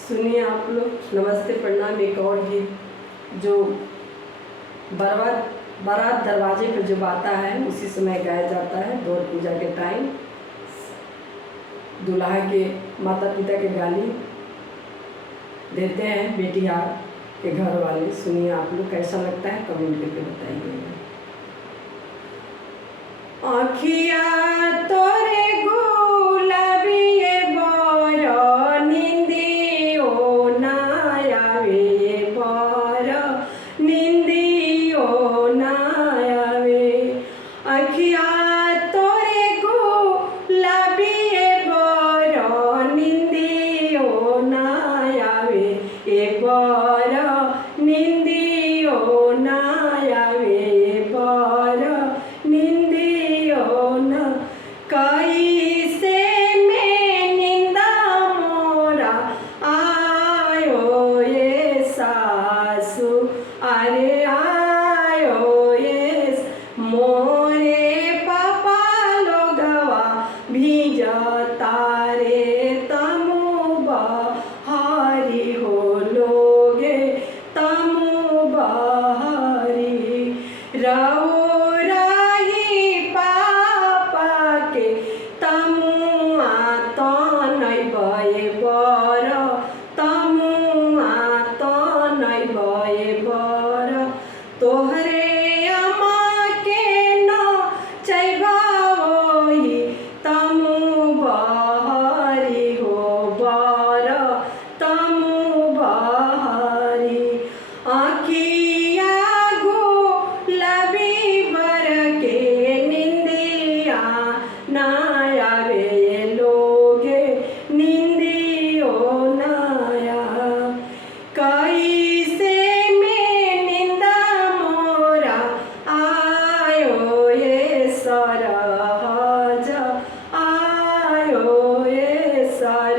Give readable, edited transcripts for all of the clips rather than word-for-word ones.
सुनिए आप लोग। नमस्ते प्रणाम। एक और गीत जो बारात दरवाजे पर जब आता है उसी समय गाया जाता है। दौर पूजा के टाइम दूल्हा के माता पिता के गाली देते हैं बेटियार के घर वाले। सुनिए आप लोग, कैसा लगता है कमेंट करके बताइए। आँखिया तोरे गुलाबिये बर निंदियो ना आवे, बर निंदियो ना आवे। आँखिया तोरे गुलाबिये बर निंदियो ना आवे, ए बर निंदियो ना आवे, बर निंदियो ना। कैसे में निंदा मोरा आयो ये सासु, अरे आयो ये मोरे पापा लोगवा भीजता रे तमु बहारी हो लोगे तमु बहारी। रहो बये बर तमुआ तो नहीं बये बर। तोहरे अमा के न चैबाई तमु बहारी हो, बर तमु बहारी। आँखिया गुलाबी बर के निंदिया ना आवे लोगे निंदियो नाया। कैसे में निंदा मोरा आयो ये सरहज, आयो ये सर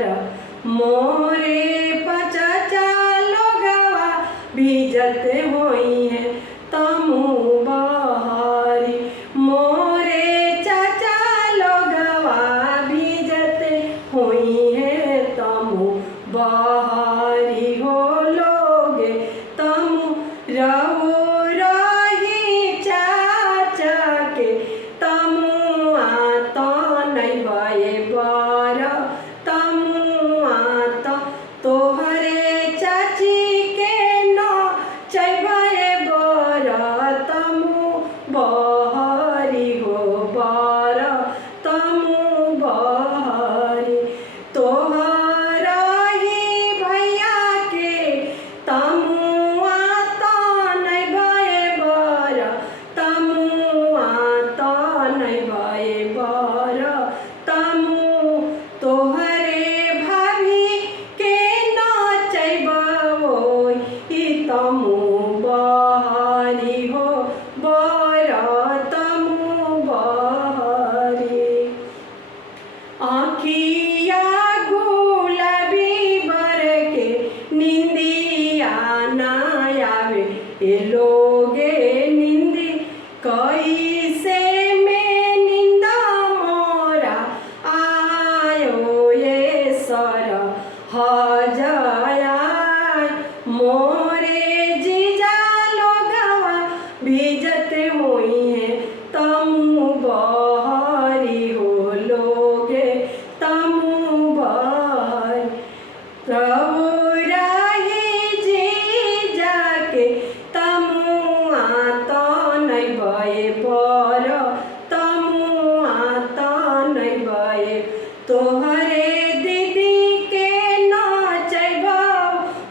मोरे पचाचा लोगवा भीजते होई है तमु बहारी। मोरे चाचा लोगवा भीजते होई है तमु बहारी हो लोगे तमु। रहो रही चाचा के तमुआ तो नहीं बये बर तमुआ तो। तोहरे चाची के न चैबये बर तमु बहारी हो, बर तमु बहारी। तोहरा ही भैया के तमुआ तो नहीं बये बर तमुआ तो नहीं बये बर तमु। तोहरे भाभी के न चैबोई तमु बहारी हो, बर तमु बहारी। आँखिया गुलाबी बर के निंदिया ना आवे, ए लोगे निंदी। कैसे में निंदा मोरा आयो ये सर हजाया। मोरे जीजा लोगवा भीजते हुई है तमु बहारी हो लोगे तमु बहारी। प्रभु राही जीजा के तमुआ तो नहीं बये बर तमुआ तो नहीं बये। तोहरे दीदी के न चैबो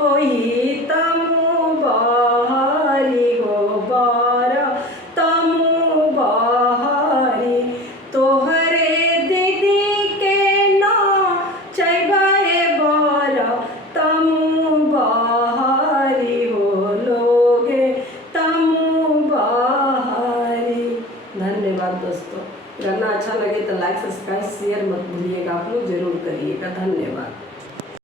ओही तमु बहारी हो, बर तमु बहारी। तोहरे दीदी के न चैबये बर तमु बहारी हो लोगे तमु बहारी। धन्यवाद दोस्तों। गाना अच्छा लगे तो लाइक सब्सक्राइब शेयर मत भूलिएगा, आप लोग जरूर करिएगा। धन्यवाद।